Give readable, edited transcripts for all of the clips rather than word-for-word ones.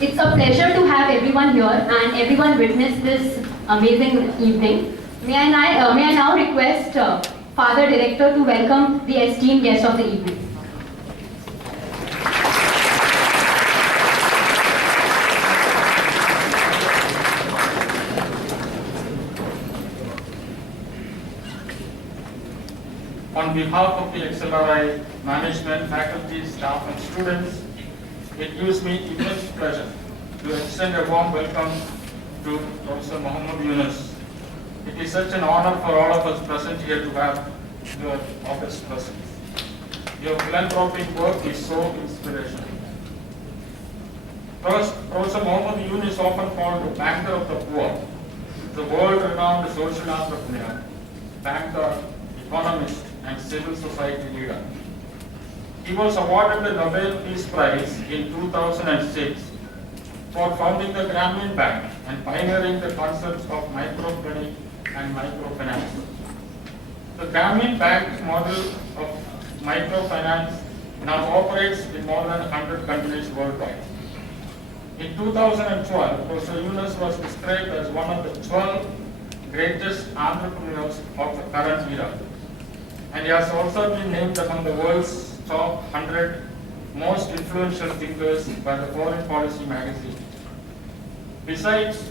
It's a pleasure to have everyone here and everyone witness this amazing evening. May I now request Father Director to welcome the esteemed guest of the evening. On behalf of the XLRI management, faculty, staff and students, it gives me immense pleasure to extend a warm welcome to Dr. Muhammad Yunus. It is such an honor for all of us present here to have your august presence. Your philanthropic work is so inspirational. First, Professor Muhammad Yunus is often called the banker of the poor, the world-renowned social entrepreneur, banker, economist, and civil society leader. He was awarded the Nobel Peace Prize in 2006 for founding the Grameen Bank and pioneering the concepts of microcredit and microfinance. The Grameen Bank model of microfinance now operates in more than 100 countries worldwide. In 2012, Professor Yunus was described as one of the 12 greatest entrepreneurs of the current era. And he has also been named among the world's top 100 most influential thinkers by the Foreign Policy magazine. Besides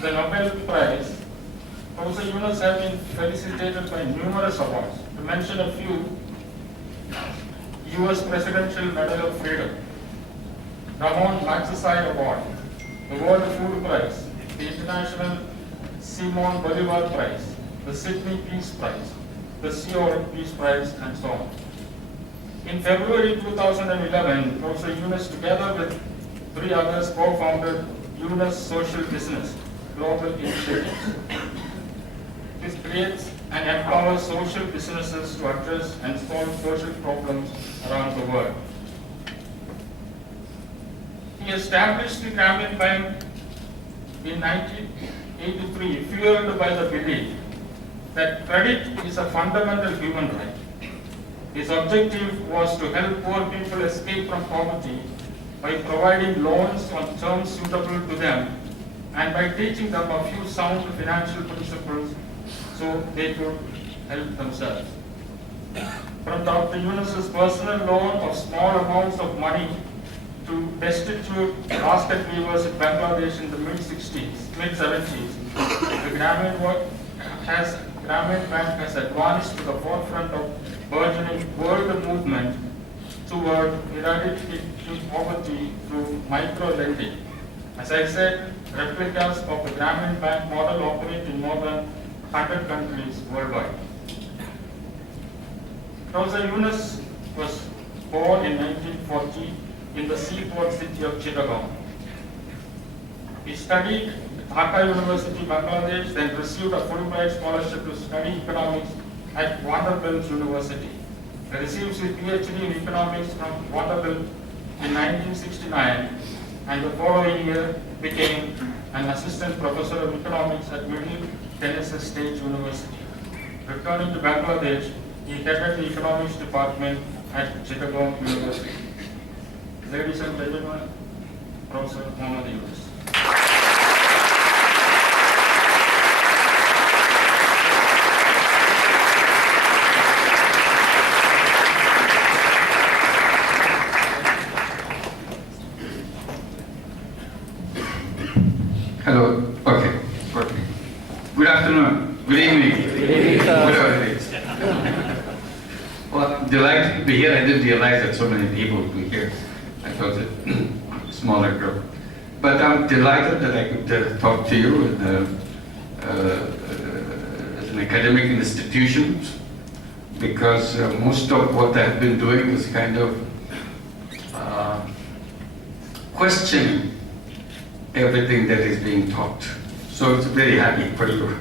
the Nobel Prize, Professor Yunus has been felicitated by numerous awards. To mention a few, US Presidential Medal of Freedom, Ramon Magsaysay Award, the World Food Prize, the International Simon Bolivar Prize, the Sydney Peace Prize, the Seoul Peace Prize, and so on. In February 2011, Professor Yunus, together with 3 others, co-founded Yunus Social Business Global Initiatives. This creates and empowers social businesses to address and solve social problems around the world. He established the Grameen Bank in 1983, fueled by the belief that credit is a fundamental human right. His objective was to help poor people escape from poverty by providing loans on terms suitable to them and by teaching them a few sound financial principles so they could help themselves. From Dr. Yunus's personal loan of small amounts of money to destitute basket weavers in Bangladesh in the mid-70s, the Grameen Bank has advanced to the forefront of burgeoning world movement toward eradicating poverty through micro-lending. As I said, replicas of the Grameen Bank model operate in more than 100 countries worldwide. Professor Yunus was born in 1940 in the seaport city of Chittagong. He studied at Dhaka University, Bangladesh, then received a Fulbright scholarship to study economics at Vanderbilt University. He received his PhD in economics from Vanderbilt in 1969, and the following year became an assistant professor of economics at Middle Tennessee State University. Returning to Bangladesh, he headed the economics department at Chittagong University. Ladies and gentlemen, Professor Muhammad Yunus. Hello. Okay. Good afternoon. Good evening. Whatever it is. Well, delighted to be here. I didn't realize that so many people would be here. I thought it a smaller group. But I'm delighted that I could talk to you as an academic institution, because most of what I've been doing is kind of questioning everything that is being taught. So it's very happy for you.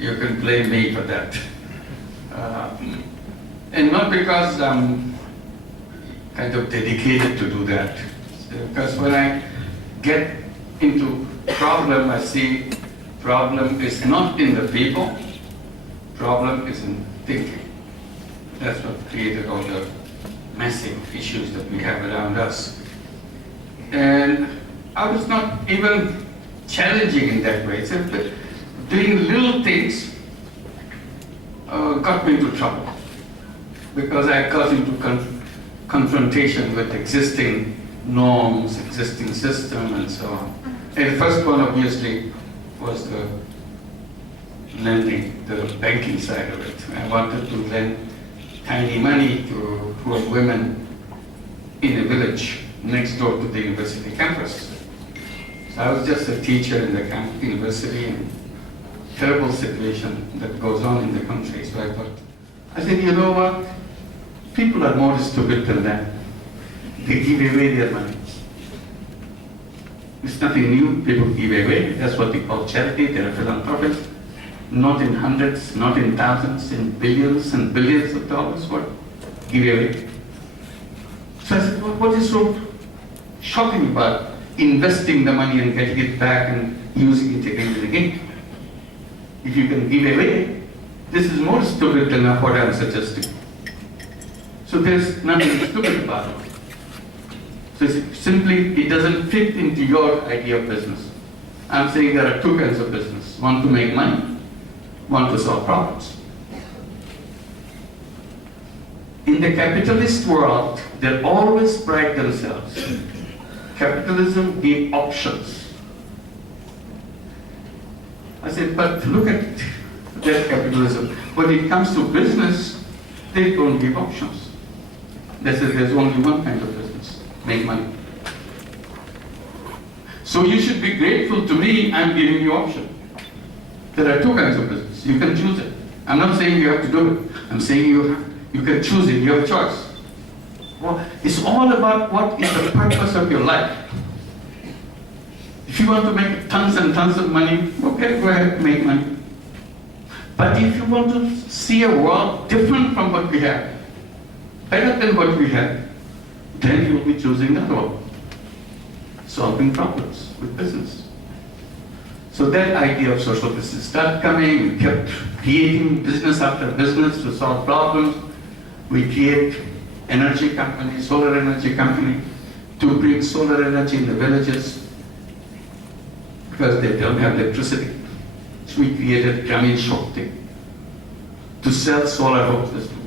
You can blame me for that. And not because I'm kind of dedicated to do that. Because when I get into problem, I see problem is not in the people, problem is in thinking. That's what created all the massive issues that we have around us. And I was not even challenging in that way. So doing little things got me into trouble because I got into confrontation with existing norms, existing system, and so on. And the first one, obviously, was the lending, the banking side of it. I wanted to lend tiny money to poor women in a village next door to the university campus. So I was just a teacher in the university, and terrible situation that goes on in the country. So I thought, I said, you know what? People are more stupid than that. They give away their money. It's nothing new. People give away. That's what we call charity. They are philanthropists. Not in hundreds, not in thousands, in billions and billions of dollars. What? Give away. So I said, well, what is so shocking about investing the money and getting it back and using it again and again? If you can give away, this is more stupid than what I'm suggesting. So there's nothing stupid about it. So simply, it doesn't fit into your idea of business. I'm saying there are two kinds of business. One to make money, one to solve problems. In the capitalist world, they always pride themselves. Capitalism gives options. I said, but look at that capitalism. When it comes to business, they don't give options. They say there's only one kind of business, make money. So you should be grateful to me, I'm giving you option. There are two kinds of business. You can choose it. I'm not saying you have to do it. I'm saying you can choose it, you have a choice. Well, it's all about what is the purpose of your life. If you want to make tons and tons of money, okay, go ahead, make money. But if you want to see a world different from what we have, better than what we have, then you'll be choosing that one. Solving problems with business. So that idea of social business started coming. We kept creating business after business to solve problems. We create energy company, solar energy company, to bring solar energy in the villages because they don't have electricity. So we created Gramin Shakti to sell solar home system.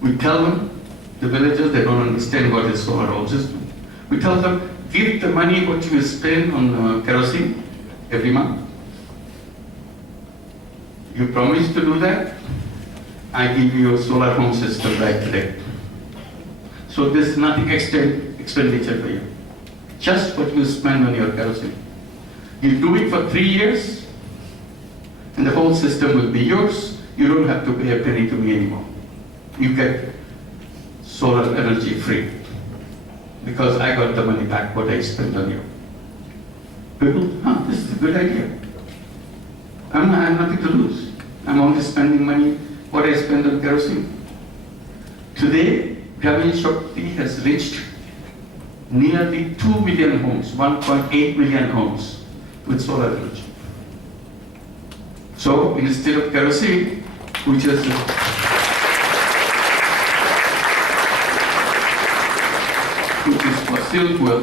We tell them, the villagers, they don't understand what is solar home system. We tell them, give the money what you spend on kerosene every month. You promise to do that? I give you a solar home system right today. So there's nothing expenditure for you. Just what you spend on your kerosene. You do it for 3 years, and the whole system will be yours. You don't have to pay a penny to me anymore. You get solar energy free. Because I got the money back what I spent on you. People, this is a good idea. I have nothing to lose. I'm only spending money what I spend on kerosene. Today, Gramin Shakti has reached nearly 2 million homes, 1.8 million homes with solar energy. So instead of kerosene, we just which is fossil fuel,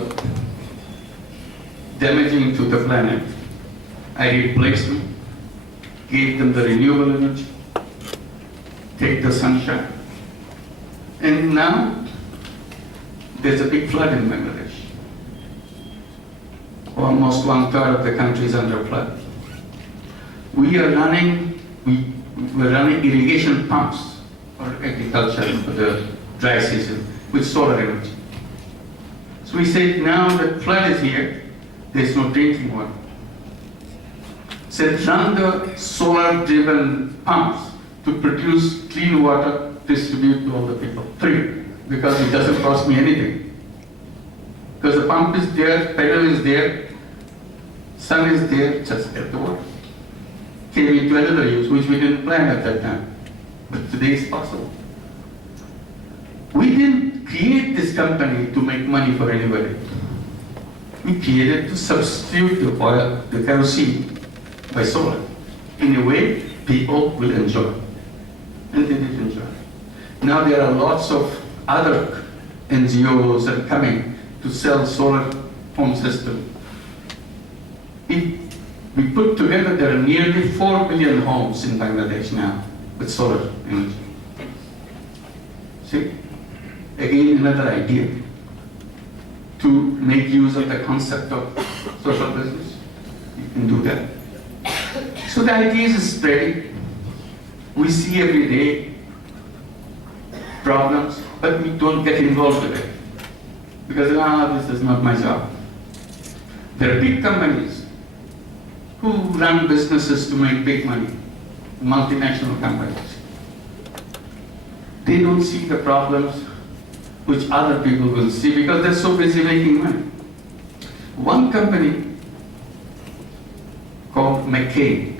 damaging to the planet. I replaced them, gave them the renewable energy, take the sunshine. And now, there's a big flood in Bangladesh. Almost 1/3 of the country is under flood. We're running irrigation pumps for agriculture for the dry season with solar energy. So we said now that flood is here, there's no drinking water. Said run the solar-driven pumps to produce clean water, distribute to all the people, free, because it doesn't cost me anything. Because the pump is there, pedal is there, sun is there, just get the water. Came into another use, which we didn't plan at that time, but today it's possible. We didn't create this company to make money for anybody. We created to substitute the oil, the kerosene, by solar. In a way, people will enjoy. And they did enjoy. Now there are lots of other NGOs that are coming to sell solar home system. If we put together, there are nearly 4 million homes in Bangladesh now with solar energy. See, again another idea to make use of the concept of social business. You can do that. So the idea is spreading. We see every day problems, but we don't get involved with it because this is not my job. There are big companies who run businesses to make big money, multinational companies. They don't see the problems which other people will see because they're so busy making money. One company called McCain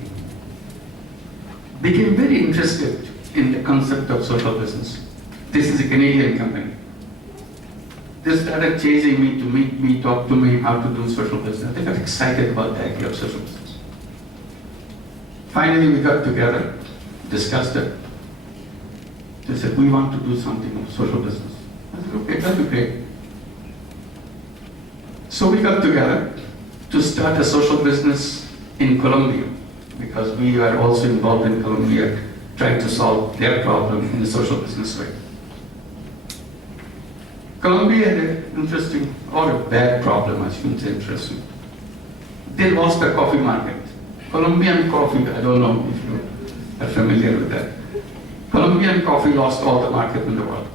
became very interested in the concept of social business. This is a Canadian company. They started chasing me to meet me, talk to me how to do social business. They got excited about the idea of social business. Finally, we got together, discussed it. They said, we want to do something of social business. I said, okay, that'll be great. So we got together to start a social business in Colombia because we were also involved in Colombia trying to solve their problem in a social business way. Colombia had an interesting, or a bad problem, I shouldn't say interesting. They lost the coffee market. Colombian coffee, I don't know if you are familiar with that. Colombian coffee lost all the market in the world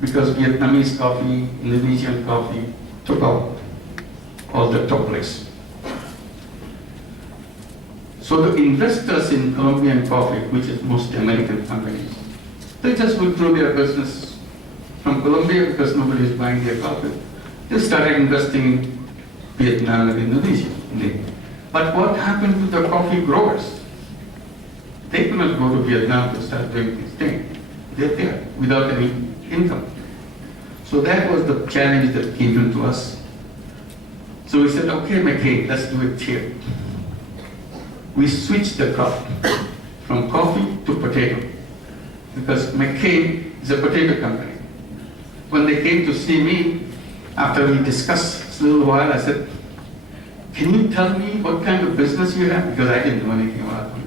because Vietnamese coffee, Indonesian coffee took out all the top place. So the investors in Colombian coffee, which is most American companies, they just withdrew their business from Colombia because nobody is buying their coffee. They started investing in Vietnam and Indonesia. But what happened to the coffee growers? They could not go to Vietnam to start doing this thing. They're there without any income. So that was the challenge that came to us. So we said, okay, McCain, let's do it here. We switched the crop from coffee to potato because McCain is a potato company. When they came to see me, after we discussed a little while, I said, can you tell me what kind of business you have? Because I didn't know anything about it.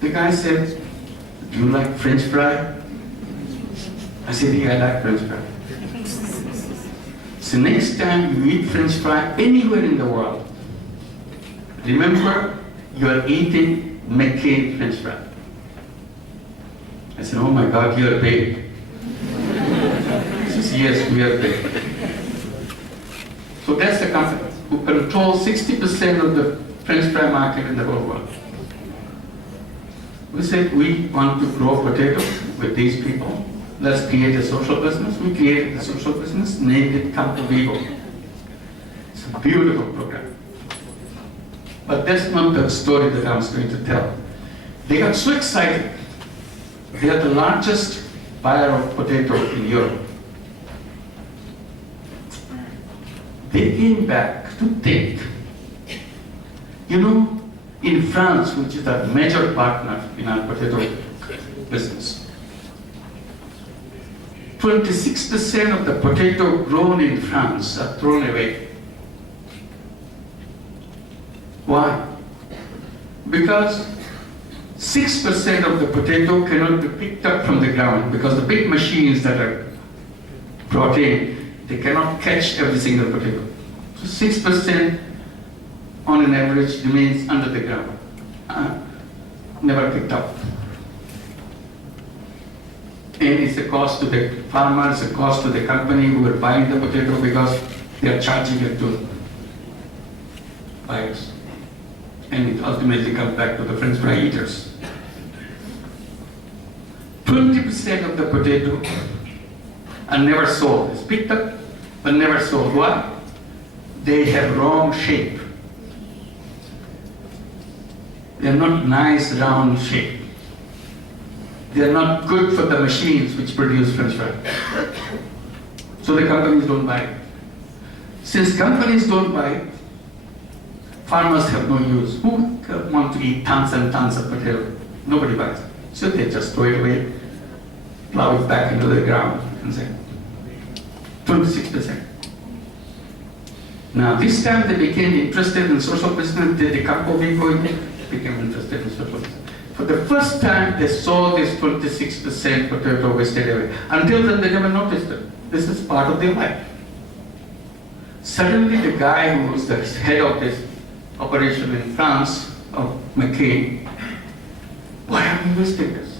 The guy said, do you like French fry? I said, yeah, I like French fry. So next time you eat French fry anywhere in the world, remember you are eating McCain French fry. I said, oh my God, you are big. He says, yes, we are big. So that's the company who controls 60% of the French fry market in the whole world. We said we want to grow potatoes with these people. Let's create a social business. We created a social business, named it Campo Vivo. It's a beautiful program. But that's not the story that I was going to tell. They got so excited. They are the largest buyer of potato in Europe. They came back to think, you know, in France, which is a major partner in our potato business, 26% of the potato grown in France are thrown away. Why? Because 6% of the potato cannot be picked up from the ground because the big machines that are brought in, they cannot catch every single potato. So 6% on an average remains under the ground, never picked up. And it's a cost to the farmer, it's a cost to the company who are buying the potato because they are charging it to buyers. And it ultimately comes back to the French fry eaters. 20% of the potato are never sold. It's picked up, but never sold. Why? They have wrong shape. They are not nice round shape. They are not good for the machines which produce French fry. So the companies don't buy it. Since companies don't buy it, farmers have no use. Who want to eat tons and tons of potato? Nobody buys it. So they just throw it away, plow it back into the ground and say, 26%. Now this time they became interested in social business, they became interested in social business. For the first time they saw this 26% potato wasted away. Until then they never noticed it. This is part of their life. Suddenly the guy who was the head of this operation in France, of McCain, why are we wasting this?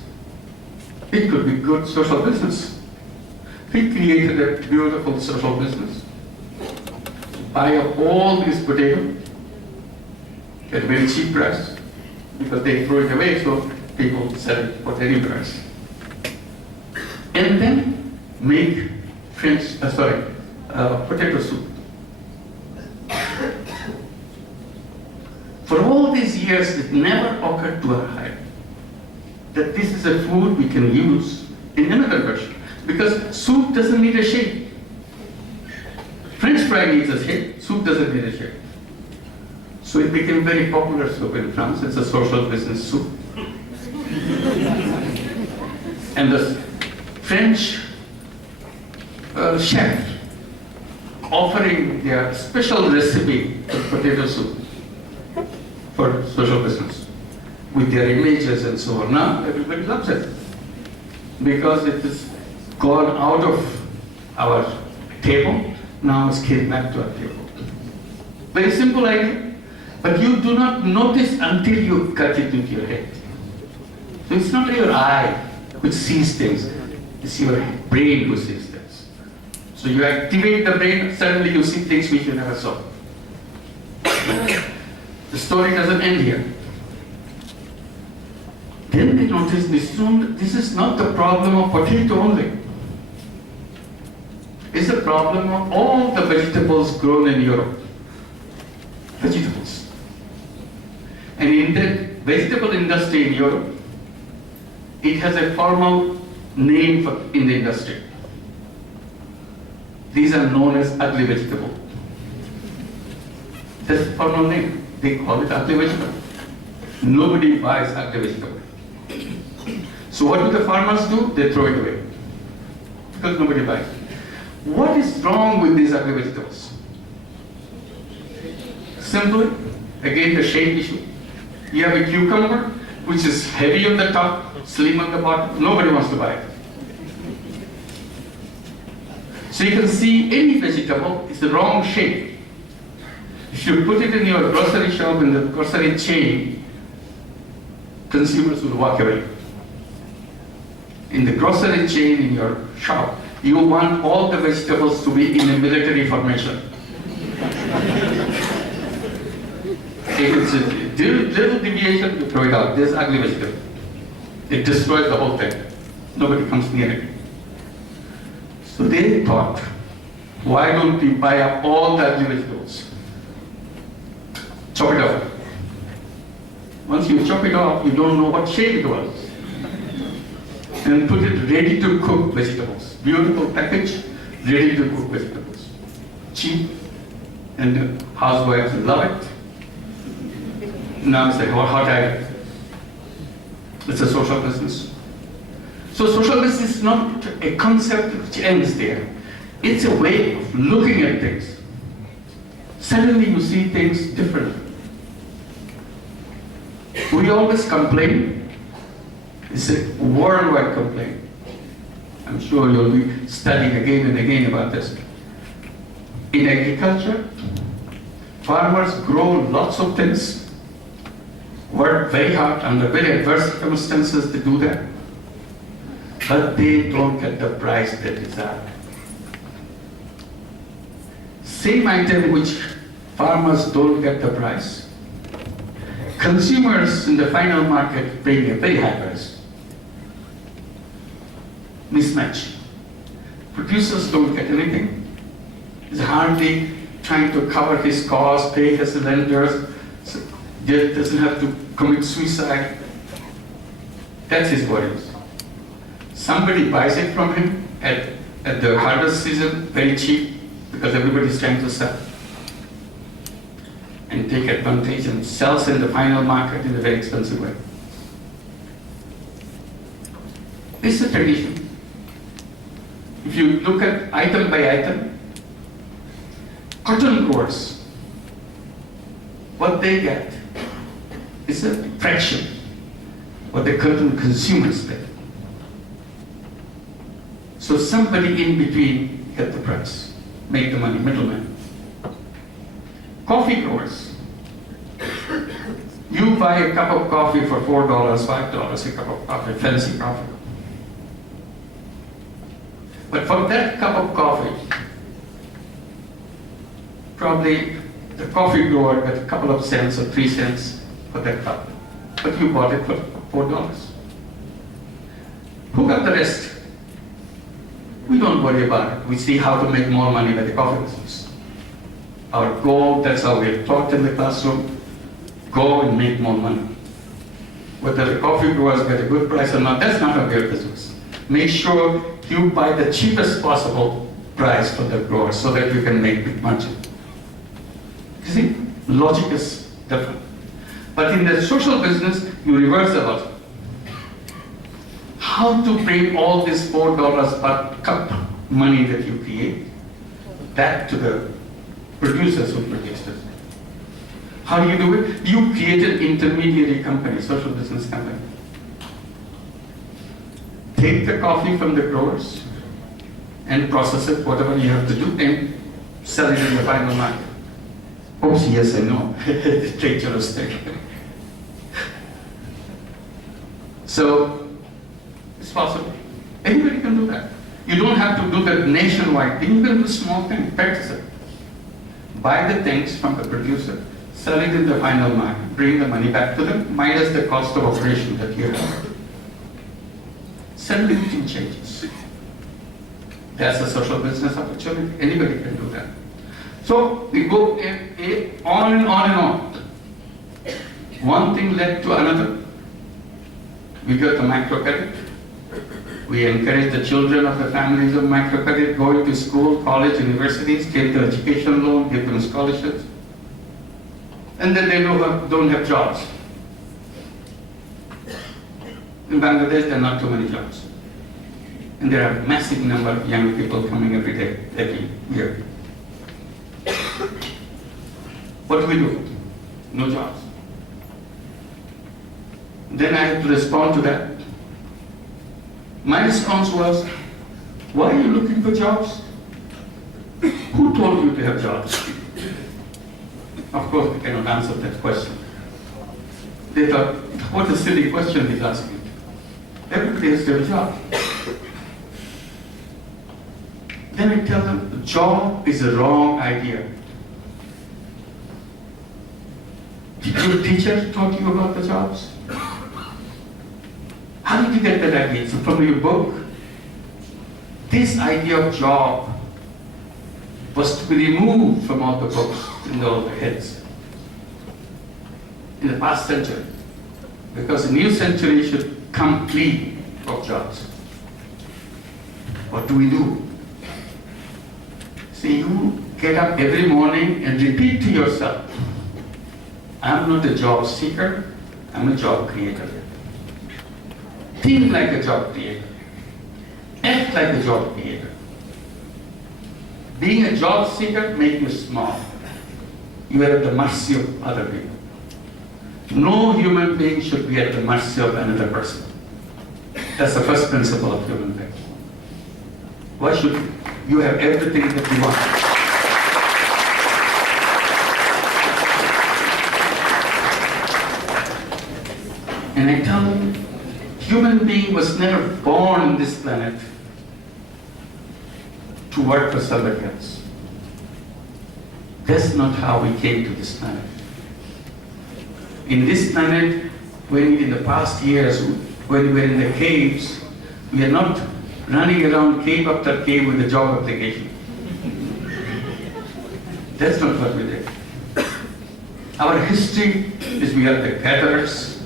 It could be good social business. He created a beautiful social business. Buy up all these potatoes at a very cheap price, because they throw it away, so people sell it for any price. And then make potato soup. For all these years, it never occurred to our head that this is a food we can use in another version. Because soup doesn't need a shape. French fry needs a shape, soup doesn't need a shape. So it became very popular soup in France. It's a social business soup. And the French chef offering their special recipe of potato soup for social business with their images and so on. Now everybody loves it because it is gone out of our table, now it's came back to our table. Very simple idea, but you do not notice until you cut it into your head. So it's not your eye which sees things, it's your brain who sees things. So you activate the brain, suddenly you see things which you never saw. The story doesn't end here. Then they notice this is not the problem of potato only. It's the problem of all the vegetables grown in Europe. Vegetables. And in the vegetable industry in Europe, it has a formal name in the industry. These are known as ugly vegetable. That's the formal name. They call it ugly vegetable. Nobody buys ugly vegetable. So what do the farmers do? They throw it away. Because nobody buys it. What is wrong with these ugly vegetables? Simply, again the shape issue. You have a cucumber, which is heavy on the top, slim on the bottom. Nobody wants to buy it. So you can see any vegetable is the wrong shape. If you put it in your grocery shop, in the grocery chain, consumers will walk away. In the grocery chain in your shop, you want all the vegetables to be in a military formation. If it's a little deviation, you throw it out. This ugly vegetable. It destroys the whole thing. Nobody comes near it. So they thought, why don't we buy up all the ugly vegetables? Chop it off. Once you chop it off, you don't know what shape it was. And put it ready to cook vegetables. Beautiful package, ready to cook vegetables. Cheap, and housewives love it. Now it's a hot item. It's a social business. So social business is not a concept which ends there. It's a way of looking at things. Suddenly you see things differently. We always complain. It's a worldwide complaint. I'm sure you'll be studying again and again about this. In agriculture, farmers grow lots of things, work very hard under very adverse circumstances to do that, but they don't get the price they deserve. Same item which farmers don't get the price, consumers in the final market pay a very high price. Mismatch. Producers don't get anything. He's hardly trying to cover his costs, pay his lenders, so he doesn't have to commit suicide. That's his worries. Somebody buys it from him at the harvest season, very cheap, because everybody's trying to sell. And take advantage and sells in the final market in a very expensive way. It's a tradition. If you look at item by item, cotton growers, what they get is a fraction what the cotton consumers get. So somebody in between get the price, make the money, middleman. Coffee growers. You buy a cup of coffee for $4, $5, a cup of coffee, fancy coffee. But for that cup of coffee, probably the coffee grower got a couple of cents or 3 cents for that cup. But you bought it for $4. Who got the rest? We don't worry about it. We see how to make more money by the coffee business. Our goal, that's how we're taught in the classroom, go and make more money. Whether the coffee growers get a good price or not, that's not our business. Make sure you buy the cheapest possible price for the grower so that you can make big margin. You see, logic is different. But in the social business, you reverse the logic. How to bring all this $4 per cup money that you create back to the producers who produced it? How do you do it? You create an intermediary company, social business company. Take the coffee from the growers and process it, whatever you have to do, and sell it in the final market. Oops, yes and no. Dangerous thing. So, it's possible. Anybody can do that. You don't have to do that nationwide thing. You can do small things, practice it. Buy the things from the producer, sell it in the final market, bring the money back to them, minus the cost of operation that you have. Sell limiting changes. That's a social business opportunity. Anybody can do that. So we go on and on and on. One thing led to another. We got the microcredit. We encourage the children of the families of microcredit going to school, college, universities, take the education loan, give them scholarships. And then they don't have jobs. In Bangladesh, there are not too many jobs. And there are a massive number of young people coming every day, every year. What do we do? No jobs. Then I have to respond to that. My response was, why are you looking for jobs? Who told you to have jobs? Of course, they cannot answer that question. They thought, what a silly question he's asking. Everybody has to have a job. Then I tell them, the job is a wrong idea. Did your teacher taught you about the jobs? How did you get that idea? So from your book? This idea of job was to be removed from all the books and all the heads in the past century. Because the new century should come clean of jobs. What do we do? See, you get up every morning and repeat to yourself, I'm not a job seeker, I'm a job creator. Think like a job creator. Act like a job creator. Being a job seeker makes you small. You are at the mercy of other people. No human being should be at the mercy of another person. That's the first principle of human being. Why should you? You have everything that you want. And I tell them, human being was never born on this planet to work for somebody else. That's not how we came to this planet. In this planet, when in the past years, when we were in the caves, we are not running around cave after cave with a job application. That's not what we did. Our history is we are the gatherers,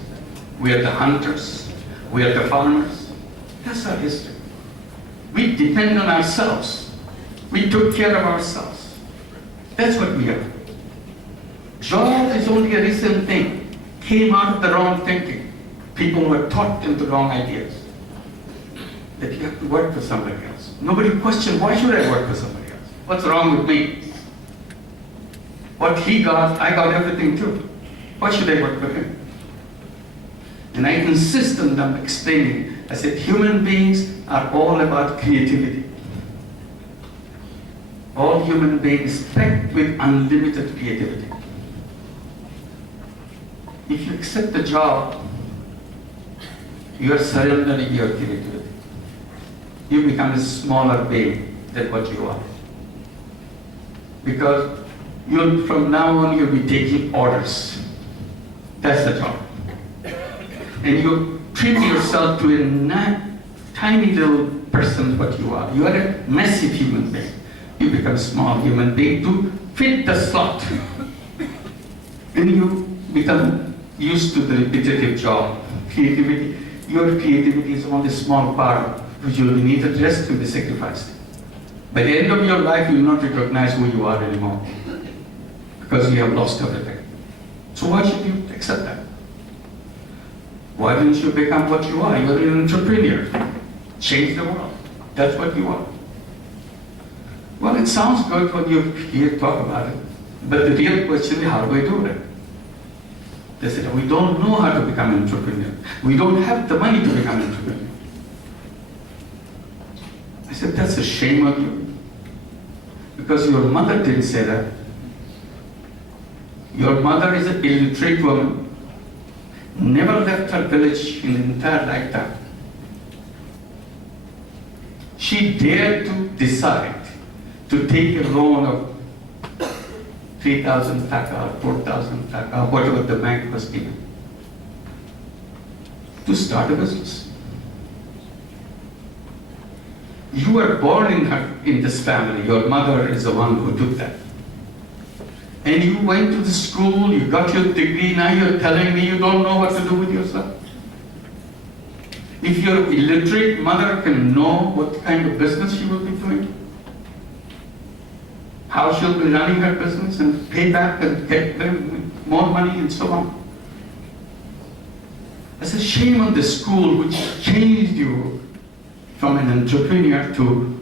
we are the hunters, we are the farmers. That's our history. We depend on ourselves. We took care of ourselves. That's what we are. Job is only a recent thing. Came out of the wrong thinking. People were taught into wrong ideas. that you have to work for somebody else. Nobody questioned, why should I work for somebody else? What's wrong with me? What he got, I got everything too. Why should I work for him? And I insist on them explaining. I said, human beings are all about creativity. All human beings packed with unlimited creativity. If you accept the job, you are surrendering your creativity. You become a smaller being than what you are. Because from now on, you'll be taking orders. That's the job. And you treat yourself to a tiny little person what you are. You are a massive human being. You become a small human being to fit the slot. And you become used to the repetitive job. Creativity, your creativity is only a small part which you will need the rest to be sacrificed. By the end of your life, you will not recognize who you are anymore because you have lost everything. So why should you accept that? Why don't you become what you are? You're an entrepreneur. Change the world. That's what you are. Well, it sounds good when you hear talk about it, but the real question is, how do I do it? They said, we don't know how to become an entrepreneur. We don't have the money to become an entrepreneur. I said, that's a shame on you. Because your mother didn't say that. Your mother is an illiterate woman, never left her village in the entire lifetime. She dared to decide to take a loan of 3,000 taka or 4,000 taka, whatever the bank was giving, to start a business. You were born in this family. Your mother is the one who took that. And you went to the school, you got your degree, now you're telling me you don't know what to do with yourself. If your illiterate mother can know what kind of business she will be doing, how she'll be running her business and pay back and get more money and so on. It's a shame on the school which changed you from an entrepreneur to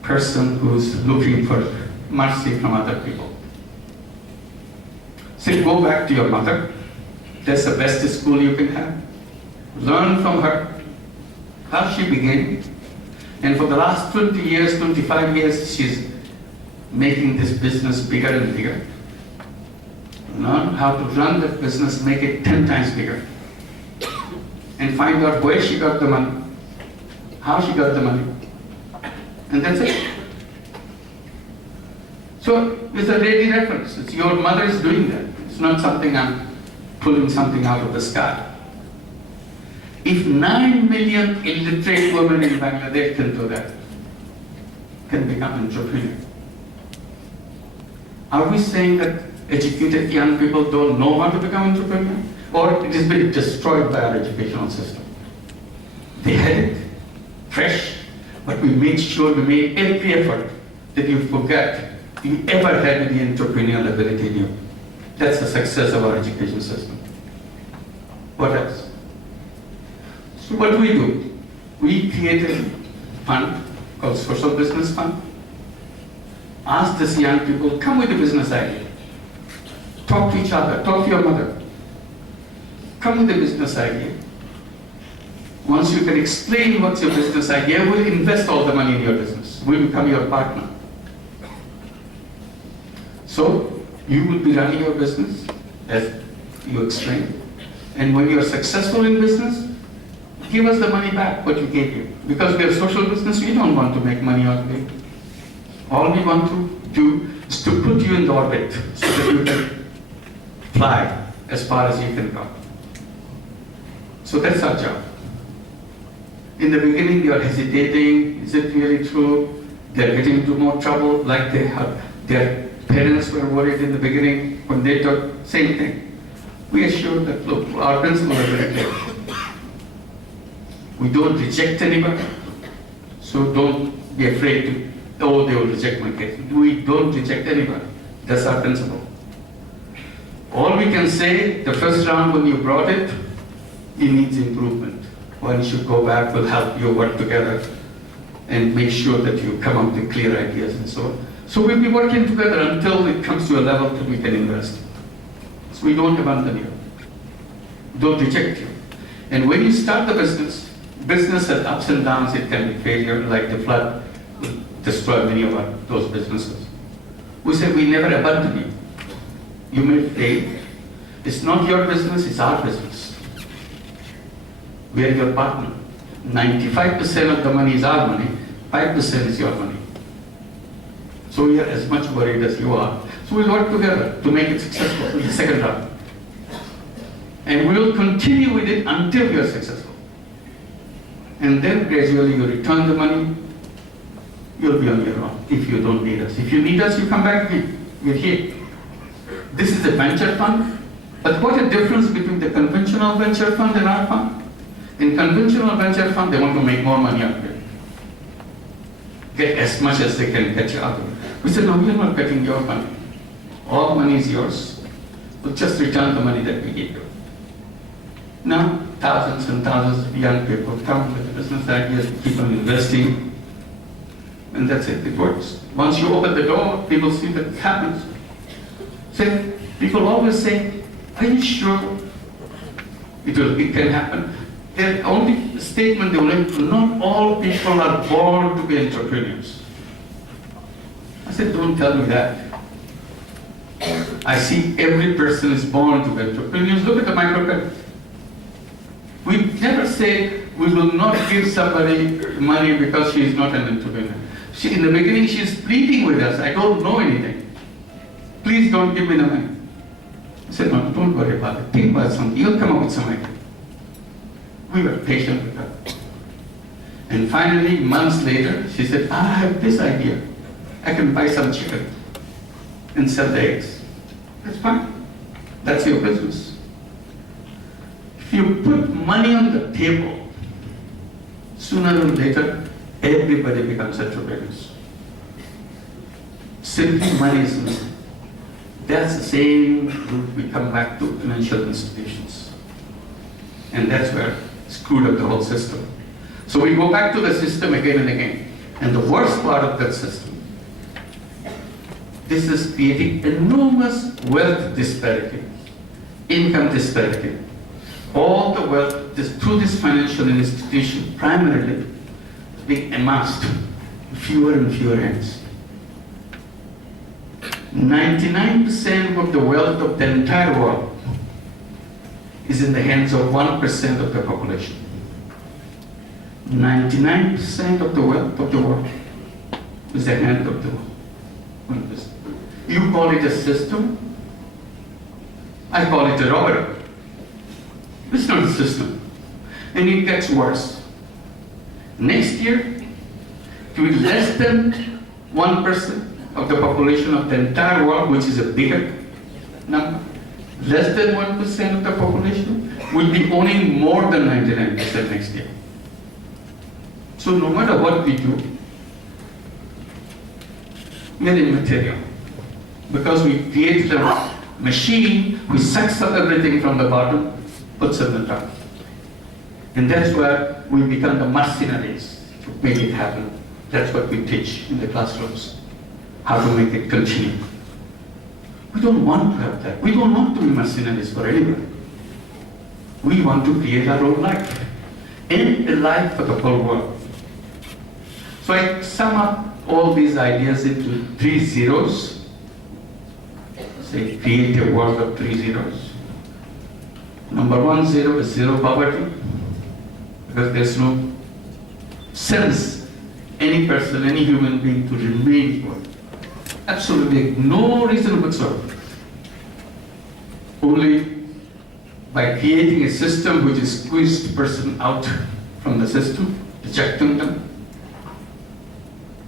a person who's looking for mercy from other people. So go back to your mother. That's the best school you can have. Learn from her how she began. And for the last 20 years, 25 years, she's making this business bigger and bigger. Learn how to run the business, make it 10 times bigger. And find out where she got the money, how she got the money. And that's it. So it's a ready reference. It's your mother is doing that. It's not something I'm pulling something out of the sky. If 9 million illiterate women in Bangladesh can do that, can become entrepreneurs. Are we saying that educated young people don't know how to become entrepreneurs? Or it has been destroyed by our educational system? They had it fresh, but we made sure we made every effort that you forget you ever had the entrepreneurial ability in you. That's the success of our education system. What else? So what do? We created a fund called Social Business Fund. Ask these young people, come with a business idea. Talk to each other, talk to your mother. Come with a business idea. Once you can explain what's your business idea, we'll invest all the money in your business. We'll become your partner. So you will be running your business as you explained. And when you're successful in business, give us the money back, what you gave you. Because we are social business, we don't want to make money out of it. All we want to do is to put you in the orbit so that you can fly as far as you can go. So that's our job. In the beginning, you are hesitating. Is it really true? They're getting into more trouble, like they have. Their parents were worried in the beginning when they took same thing. We assure that, look, our principles are very clear. We don't reject anybody, so don't be afraid to, oh, they will reject my case. We don't reject anybody. That's our principle. All we can say, the first round when you brought it, it needs improvement. One should go back, we'll help you work together and make sure that you come up with clear ideas and so on. So we'll be working together until it comes to a level that we can invest. So we don't abandon you, don't reject you. And when you start the business has ups and downs, it can be failure, like the flood will destroy many of those businesses. We say we never abandon you. You may fail. It's not your business, it's our business. We are your partner. 95% of the money is our money, 5% is your money. So we are as much worried as you are. So we'll work together to make it successful in the second round. And we will continue with it until we are successful. And then gradually you return the money, you'll be on your own if you don't need us. If you need us, you come back again. We're here. This is a venture fund, but what a difference between the conventional venture fund and our fund. In conventional venture fund, they want to make more money out of it. Get as much as they can get out of it. We said, no, we are not getting your money. All money is yours. We'll just return the money that we give you. Now, thousands and thousands of young people come with business ideas, keep on investing, and that's it, it works. Once you open the door, people see that it happens. So people always say, are you sure it can happen? The only statement they will make, not all people are born to be entrepreneurs. I said, don't tell me that. I see every person is born to be entrepreneurs. Look at the microcredit. We never say we will not give somebody money because she is not an entrepreneur. In the beginning, she is pleading with us, I don't know anything. Please don't give me the money. I said, no, don't worry about it. Think about something. You'll come up with some idea. We were patient with her. And finally, months later, she said, I have this idea. I can buy some chicken and sell the eggs. That's fine. That's your business. If you put money on the table, sooner or later, everybody becomes entrepreneurs. Simply money is missing. That's the same route we come back to financial institutions. And that's where screwed up the whole system. So we go back to the system again and again. And the worst part of that system, this is creating enormous wealth disparity, income disparity. All the wealth through this financial institution primarily is being amassed in fewer and fewer hands. 99% of the wealth of the entire world is in the hands of 1% of the population. 99% of the wealth of the world is in the hand of the 1%. You call it a system, I call it a robbery. It's not a system. And it gets worse. Next year, it will be less than 1% of the population of the entire world, which is a bigger number. Less than 1% of the population will be owning more than 99% next year. So no matter what we do, we are immaterial. Because we created a machine which sucks up everything from the bottom, puts it on the top. And that's where we become the mercenaries to make it happen. That's what we teach in the classrooms, how to make it continue. We don't want to have that. We don't want to be mercenaries for anyone. We want to create our own life, and a life for the whole world. So I sum up all these ideas into 3 zeros. Say, create a world of 3 zeros. Number 1 zero is zero poverty, because there's no sense any person, any human being to remain poor. Absolutely no reason whatsoever. Only by creating a system which is squeezed the person out from the system, rejecting them,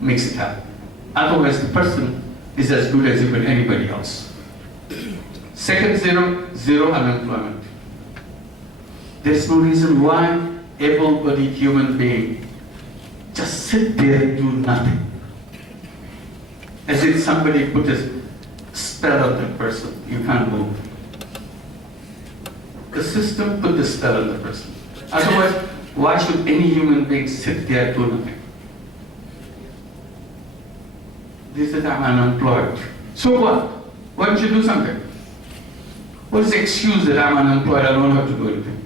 makes it happen. Otherwise the person is as good as even anybody else. Second zero, zero unemployment. There's no reason why able-bodied human being just sit there and do nothing. As if somebody put a spell on that person. You can't move. The system put the spell on the person. Otherwise, Why should any human being sit there do nothing? This is I'm unemployed. So what? Why don't you do something? What is the excuse that I'm unemployed, I don't have to do anything?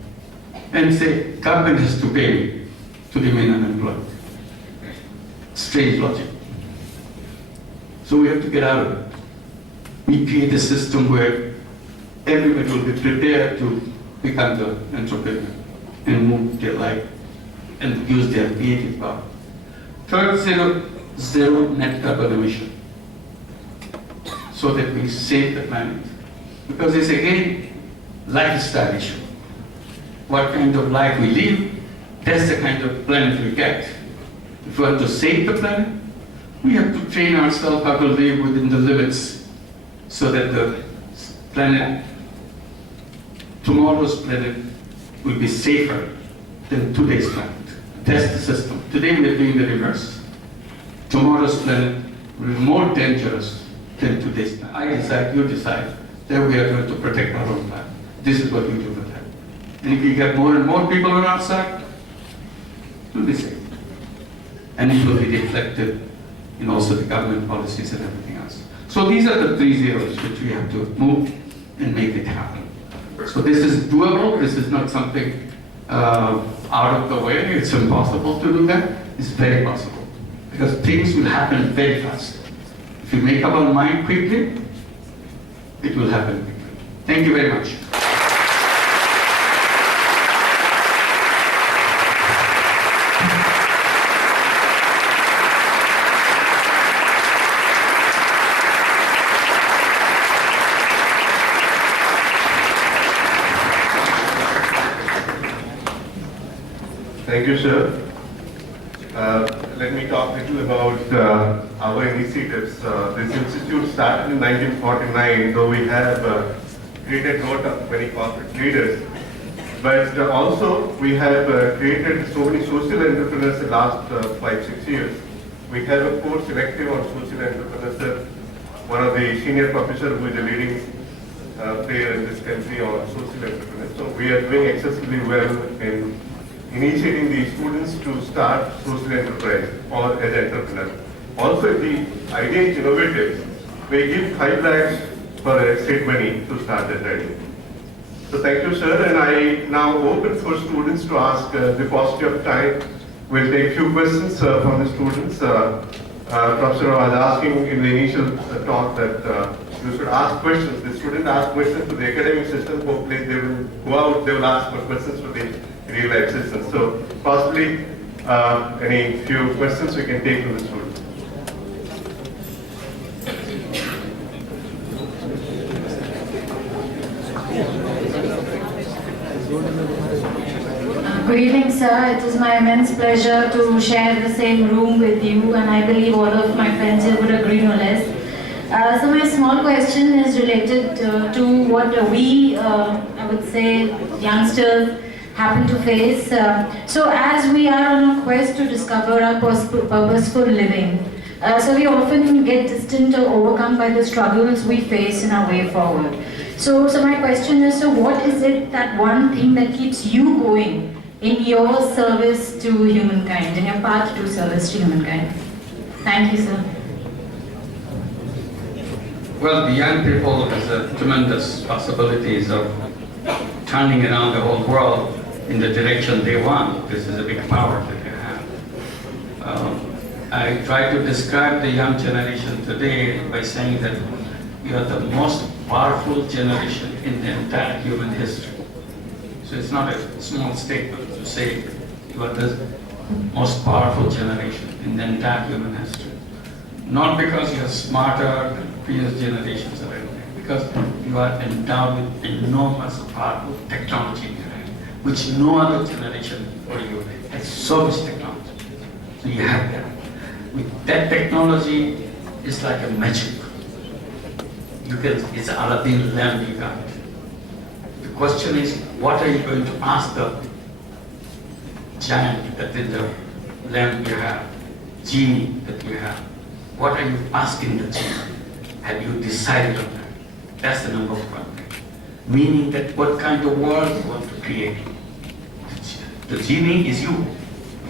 And say, government has to pay me to remain unemployed. Strange logic. So we have to get out of it. We create a system where everybody will be prepared to become the entrepreneur and move their life and use their creative power. Third, zero net carbon emission, so that we save the planet. Because it's again lifestyle issue. What kind of life we live, that's the kind of planet we get. If we want to save the planet, we have to train ourselves how to live within the limits so that the planet, tomorrow's planet, will be safer than today's planet. That's the system. Today we are doing the reverse. Tomorrow's planet will be more dangerous than today's planet. I decide, you decide, that we are going to protect our own planet. This is what we do with that. And if we get more and more people on our side, it will be safe. And it will be reflected in also the government policies and everything else. So these are the 3 zeros which we have to move and make it happen. So this is doable. This is not something out of the way. It's impossible to do that. It's very possible. Because things will happen very fast. If you make up our mind quickly, it will happen quickly. Thank you very much. Thank you, sir. Let me talk a little about our initiatives. This institute started in 1949, though we have created a lot of many corporate leaders. But also, we have created so many social entrepreneurs in the last 5-6 years. We have a course elective on social entrepreneurship. One of the senior professors who is a leading player in this country on social entrepreneurs. So we are doing excessively well in initiating the students to start social enterprise or as entrepreneur. Also, the idea is innovative. We give 5 lakhs for a seed money to start that idea. So thank you, sir. And I now open for students to ask the paucity of time. We'll take few questions from the students. Professor was asking in the initial talk that you should ask questions. The student ask questions to the academic system. Hopefully they will go out, they will ask more questions to the real life system. So possibly any few questions we can take from the students. Good evening, sir. It is my immense pleasure to share the same room with you, and I believe all of my friends here would agree no less. So my small question is related to what we, I would say, youngsters happen to face. So as we are on a quest to discover our purposeful living, so we often get distant or overcome by the struggles we face in our way forward. So my question is, so what is it, that one thing that keeps you going in your service to humankind, in your path to service to humankind? Thank you, sir. Well, the young people has tremendous possibilities of turning around the whole world in the direction they want. This is a big power that they have. I try to describe the young generation today by saying that you are the most powerful generation in the entire human history. So it's not a small statement to say you are the most powerful generation in the entire human history. Not because you are smarter than previous generations or anything, because you are endowed with enormous powerful technology in your hand, which no other generation before you has so much technology. So you have that. With that technology, it's like a magic. It's Aladdin lamp you got. The question is, what are you going to ask the giant that in the lamp you have, genie that you have? What are you asking the genie? Have you decided on that? That's the number one thing. Meaning that what kind of world you want to create. The genie is you.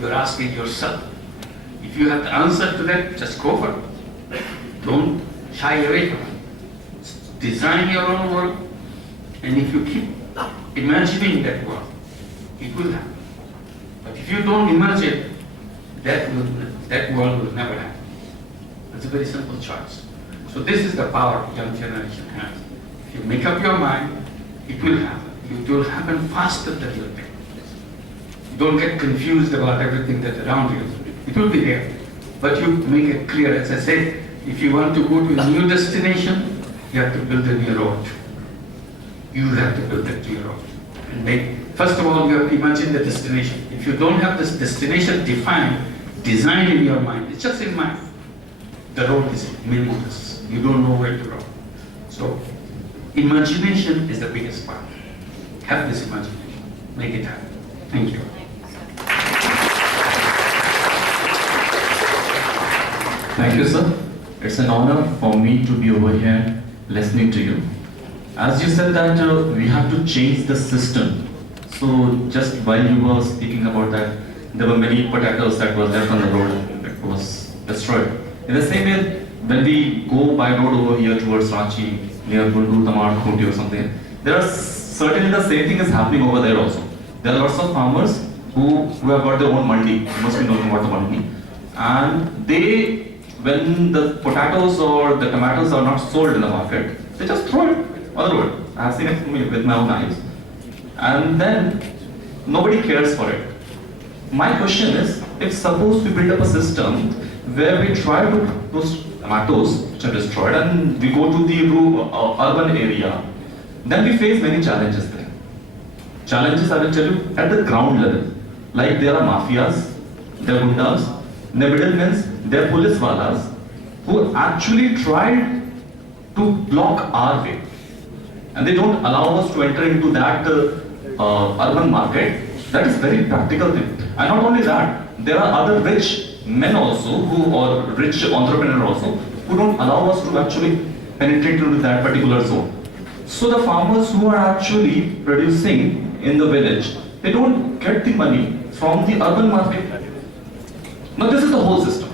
You're asking yourself. If you have the answer to that, just go for it. Don't shy away from it. Design your own world, and if you keep imagining that world, it will happen. But if you don't imagine, that world will never happen. It's a very simple choice. So this is the power young generation has. If you make up your mind, it will happen. It will happen faster than you think. Don't get confused about everything that's around you. It will be there. But you make it clear, as I said, if you want to go to a new destination, you have to build a new road. You have to build that new road. And first of all, you have to imagine the destination. If you don't have this destination defined, designed in your mind, it's just in mind, the road is meaningless. You don't know where to go. So, imagination is the biggest part. Have this imagination. Make it happen. Thank you. Thank you, sir. It's an honor for me to be over here listening to you. As you said that we have to change the system. So just while you were speaking about that, there were many potatoes that were left on the road that was destroyed. In the same way, when we go by road over here towards Ranchi, near Gundur, Tamar, Khunti or something, there are certainly the same thing is happening over there also. There are lots of farmers who have got their own mandi. You must be knowing what the mandi. And they, when the potatoes or the tomatoes are not sold in the market, they just throw it on the road. I have seen it with my own eyes. And then nobody cares for it. My question is, if suppose we build up a system where we try to put those tomatoes which are destroyed and we go to the urban area, then we face many challenges there. Challenges, I will tell you, at the ground level. Like there are mafias, there are gundas, there are middlemen, there are police walas who actually tried to block our way. And they don't allow us to enter into that urban market. That is very practical thing. And not only that, there are other rich men also, or rich entrepreneurs also, who don't allow us to actually penetrate into that particular zone. So the farmers who are actually producing in the village, they don't get the money from the urban market. Now this is the whole system.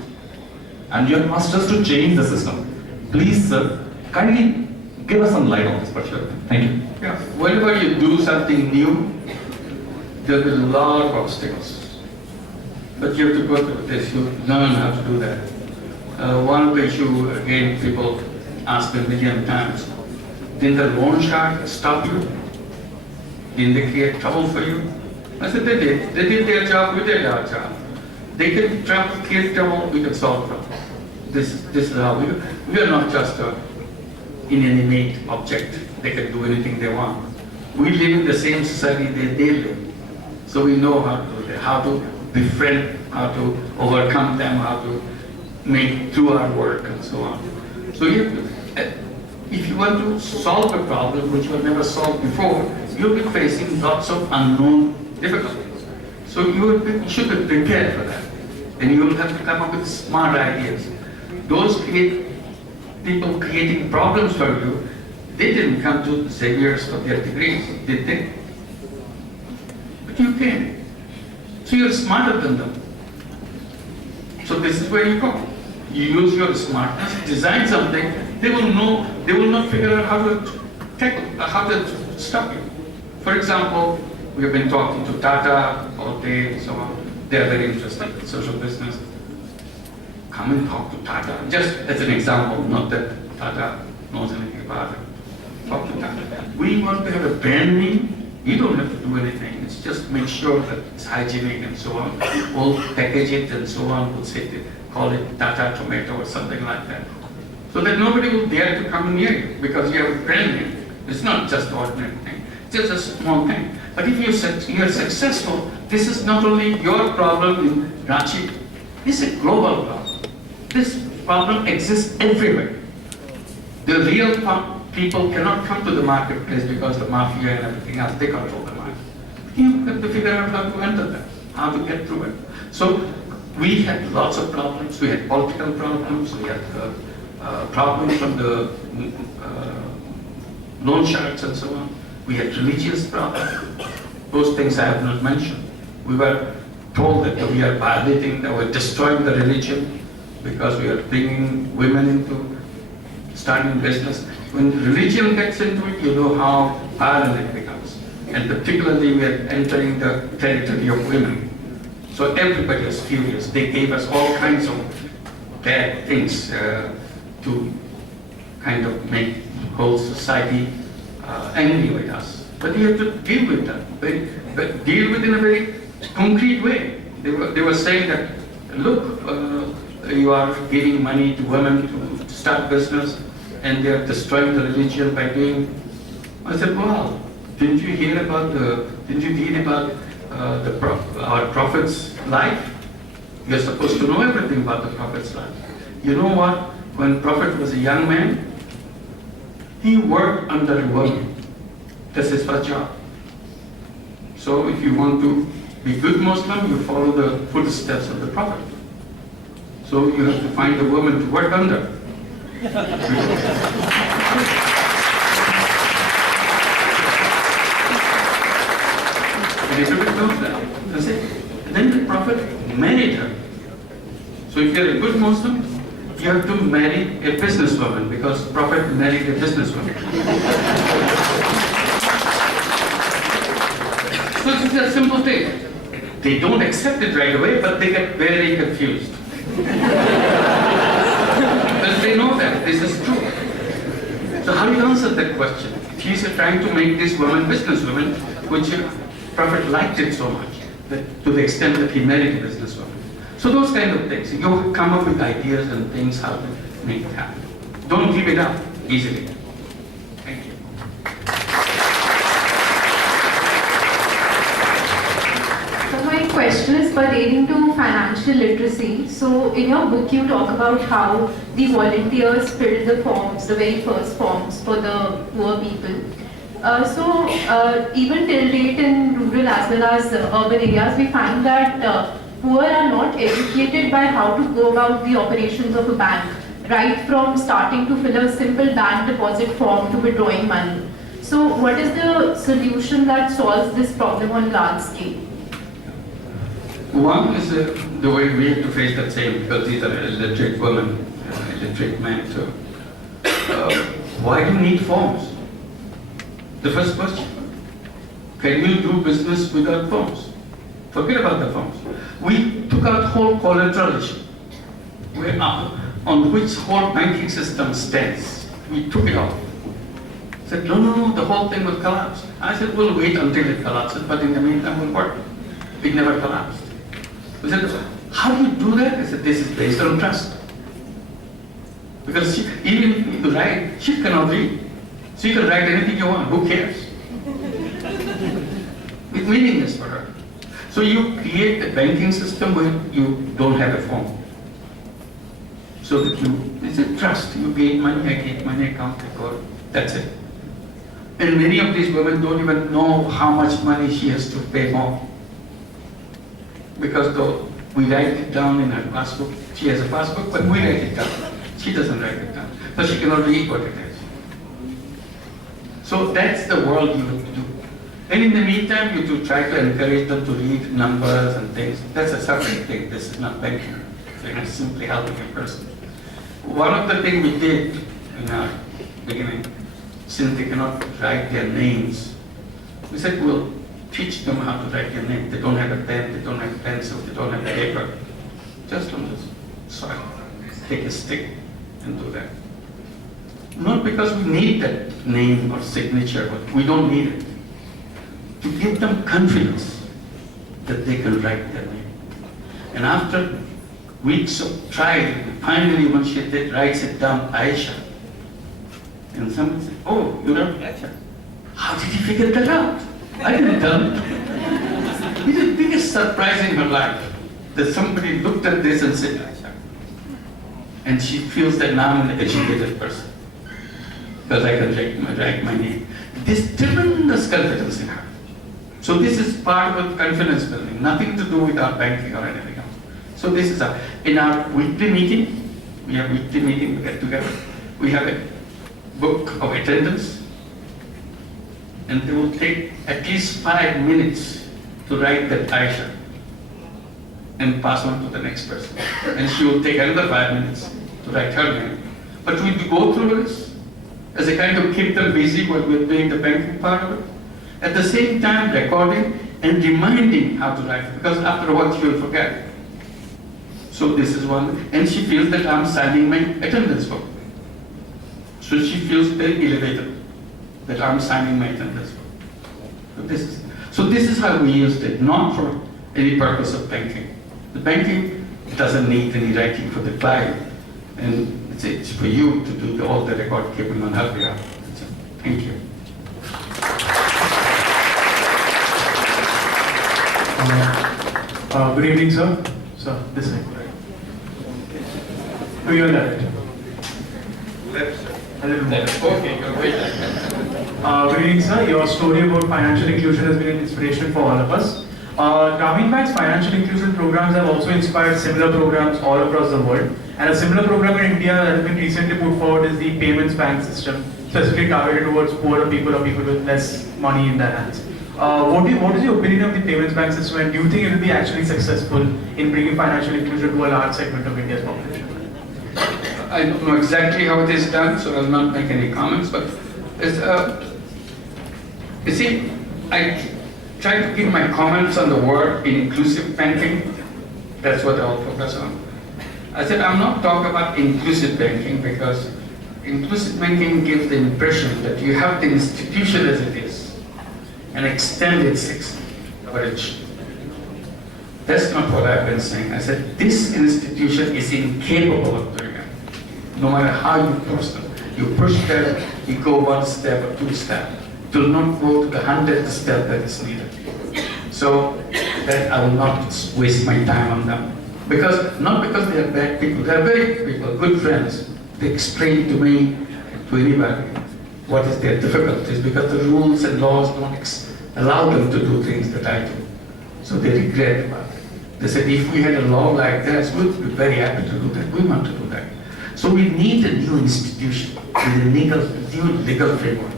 And you have asked us to change the system. Please, sir, kindly give us some light on this particular thing. Thank you. Yeah. Whenever you do something new, there will be a lot of obstacles. But you have to go through this, you learn how to do that. One issue, again, people ask me a million times, didn't the loan shark stop you? Didn't they create trouble for you? I said, they did. They did their job, we did our job. They can create trouble, we can solve trouble. This is how we are not just an inanimate object. They can do anything they want. We live in the same society they live. So we know how to befriend, how to overcome them, how to make through our work and so on. So if you want to solve a problem which you have never solved before, you'll be facing lots of unknown difficulties. So you should be prepared for that. And you will have to come up with smart ideas. Those people creating problems for you, they didn't come to Xavier's for their degrees, did they? But you can. So you're smarter than them. So this is where you go. You use your smartness, design something, they will not figure out how to tackle, how to stop you. For example, we have been talking to Tata all day and so on. They are very interested in social business. Come and talk to Tata. Just as an example, not that Tata knows anything about it. Talk to Tata. We want to have a brand name. You don't have to do anything. It's just make sure that it's hygienic and so on. We'll package it and so on. We'll say, call it Tata Tomato or something like that. So that nobody will dare to come near you because you have a brand name. It's not just ordinary thing. It's just a small thing. But if you're successful, this is not only your problem in Ranchi, this is a global problem. This problem exists everywhere. The real people cannot come to the marketplace because the mafia and everything else, they control the market. You have to figure out how to enter them, how to get through it. So we had lots of problems. We had political problems. We had problems from the loan sharks and so on. We had religious problems. Those things I have not mentioned. We were told that we are violating, that we're destroying the religion because we are bringing women into starting business. When religion gets into it, you know how violent it becomes. And particularly we are entering the territory of women. So everybody was furious. They gave us all kinds of bad things to kind of make the whole society angry with us. But we have to deal with that, but deal with it in a very concrete way. They were saying that, look, you are giving money to women to start business, and they are destroying the religion by doing. I said, well, didn't you read about our prophet's life? You're supposed to know everything about the prophet's life. You know what? When prophet was a young man, he worked under a woman. That's his first job. So if you want to be a good Muslim, you follow the footsteps of the prophet. So you have to find a woman to work under. Elizabeth knows that. That's it. Then the prophet married her. So if you're a good Muslim, you have to marry a businesswoman because the prophet married a businesswoman. So it's a simple thing. They don't accept it right away, but they get very confused. Because they know that this is true. So how do you answer that question? He's trying to make this woman businesswoman, which the prophet liked it so much, that to the extent that he married a businesswoman. So those kind of things. You come up with ideas and things how to make it happen. Don't give it up easily. Thank you. So my question is pertaining to financial literacy. So in your book you talk about how the volunteers filled the forms, the very first forms for the poor people. Even till date in rural as well as urban areas, we find that poor are not educated by how to go about the operations of a bank, right from starting to fill a simple bank deposit form to withdrawing money. So what is the solution that solves this problem on large scale? One is the way we have to face that same, because these are illiterate women, illiterate men too. Why do you need forms? The first question. Can you do business without forms? Forget about the forms. We took out whole collateralization, on which whole banking system stands. We took it off. Said, no, the whole thing will collapse. I said, we'll wait until it collapses, but in the meantime we'll work. It never collapsed. We said, how do you do that? I said, this is based on trust. Because even if you write, she cannot read. She can write anything you want, who cares? It's meaningless for her. So you create a banking system where you don't have a form. So that it's a trust. You gain money, I get money, account record, that's it. And many of these women don't even know how much money she has to pay more. Because though we write it down in her passbook, she has a passbook, but we write it down. She doesn't write it down. So she cannot read what it is. So that's the world you have to do. And in the meantime, you do try to encourage them to read numbers and things. That's a separate thing. This is not banking. So you're simply helping a person. One of the things we did in our beginning, since they cannot write their names, we said we'll teach them how to write their name. They don't have a pen, they don't have a pencil, they don't have paper. Just on this soil, take a stick and do that. Not because we need that name or signature, but we don't need it. To give them confidence that they can write their name. And after weeks of trial, finally when she writes it down, Aisha. And someone said, oh, you know Aisha. How did you figure that out? I didn't tell you. It's the biggest surprise in her life that somebody looked at this and said, Aisha. And she feels that now I'm an educated person because I can write my name. This tremendous confidence in her. So this is part of confidence building, nothing to do with our banking or anything else. So this is in our weekly meeting, we get together. We have a book of attendance, and they will take at least 5 minutes to write that Aisha and pass on to the next person. And she will take another 5 minutes to write her name. But we go through this as a kind of keep them busy while we're doing the banking part of it. At the same time, recording and reminding how to write, because after a while she will forget. So this is one, and she feels that I'm signing my attendance book. So she feels very elevated that I'm signing my attendance book. So this is how we used it, not for any purpose of banking. The banking doesn't need any writing for the client, and it's for you to do all the record keeping on her behalf. Thank you. Good evening, sir. Sir, this side. To your left. Left, sir. A little more. Okay, you're great. Good evening, sir. Your story about financial inclusion has been an inspiration for all of us. Grameen Bank's financial inclusion programs have also inspired similar programs all across the world. And a similar program in India that has been recently put forward is the payments bank system, specifically targeted towards poorer people or people with less money in their hands. What is your opinion of the payments bank system, and do you think it will be actually successful in bringing financial inclusion to a large segment of India's population? I don't know exactly how it is done, so I'll not make any comments, but it's, you see, I try to give my comments on the word inclusive banking. That's what I'll focus on. I said I'm not talking about inclusive banking because inclusive banking gives the impression that you have the institution as it is and extend its coverage. That's not what I've been saying. I said this institution is incapable of doing it. No matter how you push them. You push them, you go 1 step or 2 steps. It will not go to the 100th step that is needed. So that I will not waste my time on them. Not because they are bad people, they are very good people, good friends. They explain to me, to anybody, what is their difficulties, because the rules and laws don't allow them to do things that I do. So they regret about it. They said, if we had a law like this, we'd be very happy to do that. We want to do that. So we need a new institution with a new legal framework.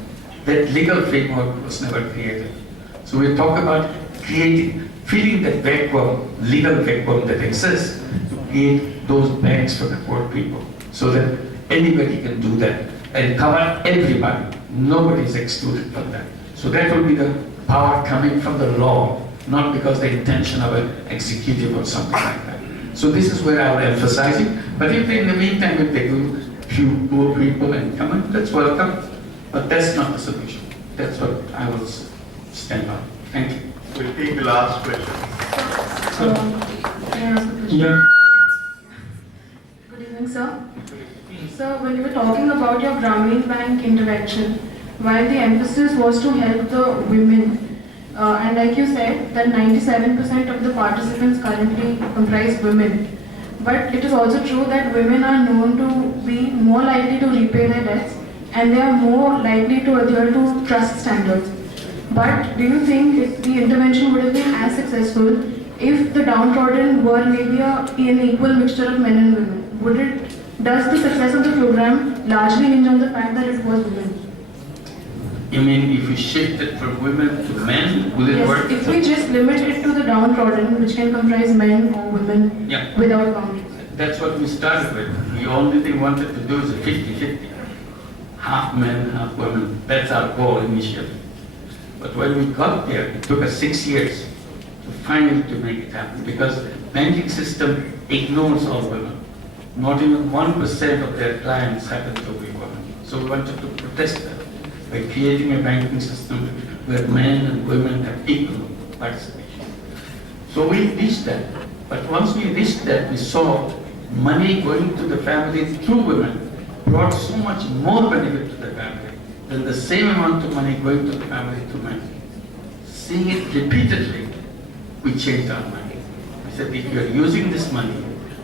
That legal framework was never created. So we talk about filling that vacuum, legal vacuum that exists, to create those banks for the poor people, so that anybody can do that and cover everybody. Nobody is excluded from that. So that will be the power coming from the law, not because the intention of an executive or something like that. So this is where I will emphasize it. But if in the meantime, if they do few poor people and come in, that's welcome. But that's not the solution. That's what I will stand on. Thank you. We'll take the last question. Can I ask a question? Yeah. Good evening, sir. Sir, when you were talking about your Grameen Bank intervention, while the emphasis was to help the women, and like you said, that 97% of the participants currently comprise women. But it is also true that women are known to be more likely to repay their debts, and they are more likely to adhere to trust standards. But do you think the intervention would have been as successful if the downtrodden were maybe an equal mixture of men and women? Does the success of the program largely hinge on the fact that it was women? You mean if we shift it from women to men, will it work? Yes, if we just limit it to the downtrodden, which can comprise men or women without boundaries. That's what we started with. The only thing we wanted to do is a 50-50. Half men, half women. That's our goal initially. But when we got there, it took us 6 years to finally to make it happen, because the banking system ignores all women. Not even 1% of their clients happen to be women. So we wanted to protest that by creating a banking system where men and women have equal participation. So we reached that. But once we reached that, we saw money going to the family through women brought so much more benefit to the family than the same amount of money going to the family through men. Seeing it repeatedly, we changed our mind. We said, if you are using this money,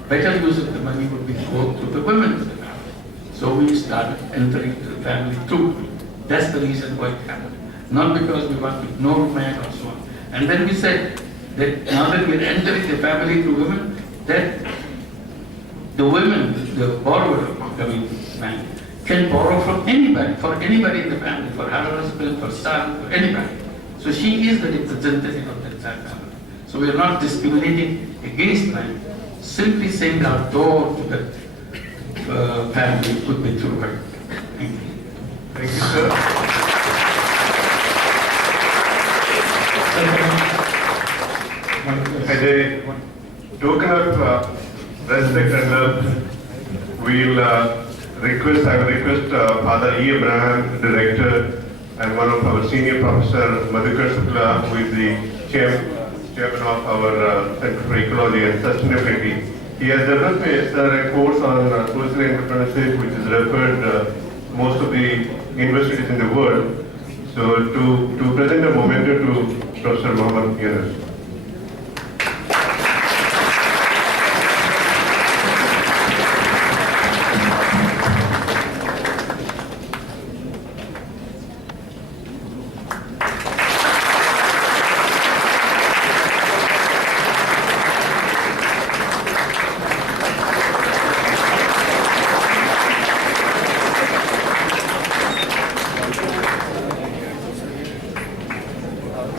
better use of the money would be go to the women of the family. So we started entering the family through. That's the reason why it happened. Not because we want to ignore men or so on. And then we said that now that we're entering the family through women, that the women, the borrower of the bank, can borrow from anybody, for anybody in the family, for her husband, for son, for anybody. So she is the representative of the etc. So we are not discriminating against them, simply saying our door to the family could be through her. Thank you. Thank you, sir. As a token of respect and love, I will request Father E. Abraham, Director, and one of our senior professor, Madhukar Shukla, who is the chairman of our Center for Ecology and Sustainability. He has developed a course on social entrepreneurship, which is referred most of the universities in the world. So to present a memento to Dr. Muhammad Yunus.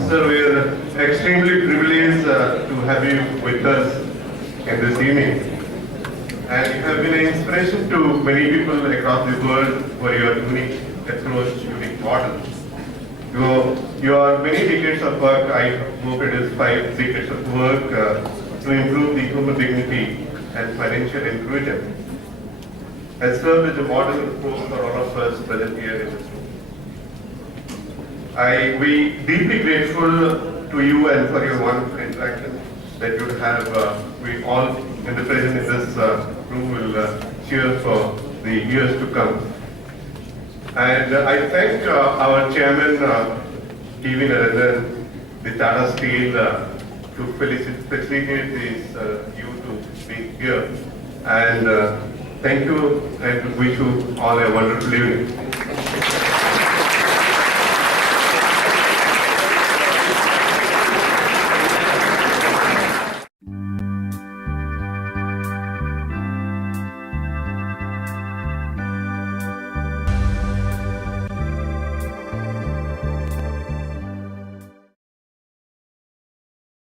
Sir, we are extremely privileged to have you with us in this evening. And you have been an inspiration to many people across the world for your unique approach, unique model. Your many decades of work, I hope it is 5 decades of work to improve the human dignity and financial inclusion, has served as a model of hope for all of us present here in this room. We deeply grateful to you and for your wonderful interaction that you have. We all in the present in this room will cheer for the years to come. And I thank our chairman, T.V. Narendran, the Tata Steel, to facilitate this you to be here. And thank you and wish you all a wonderful evening.